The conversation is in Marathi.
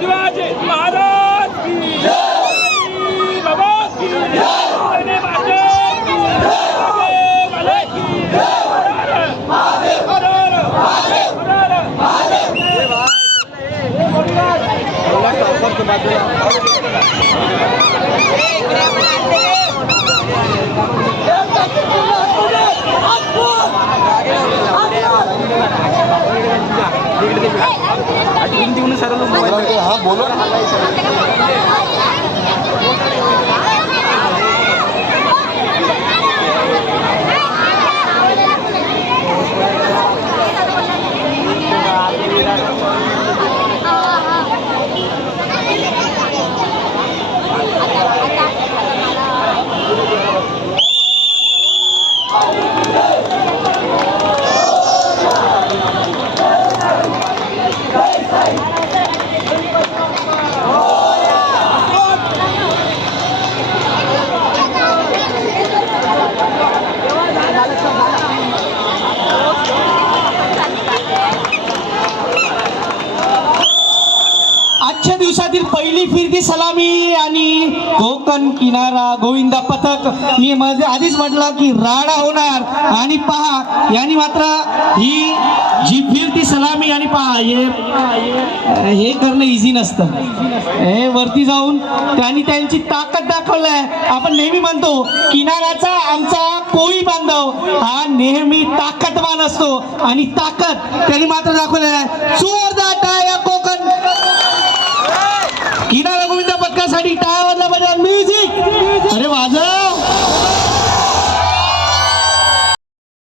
शिवाजी महाराज बाबा Thank you. বলুন। दिवसातील पहिली फिरती सलामी आणि कोकण किनारा गोविंदा पथक. मी मध्ये आधीच म्हटलं की राडा होणार. आणि पहा यांनी मात्र ही जी फिरती सलामी आणि पहा हे हे करणं इझी नसतं. हे वरती जाऊन त्यांनी त्यांची ताकद दाखवलाय. आपण नेहमी म्हणतो किनाऱ्याचा आमचा कोळी बांधव हा नेहमी ताकदवान असतो. आणि ताकद त्यांनी मात्र दाखवलेला आहे. किनारा गोविंद पथकासाठी टाळ्या वाजला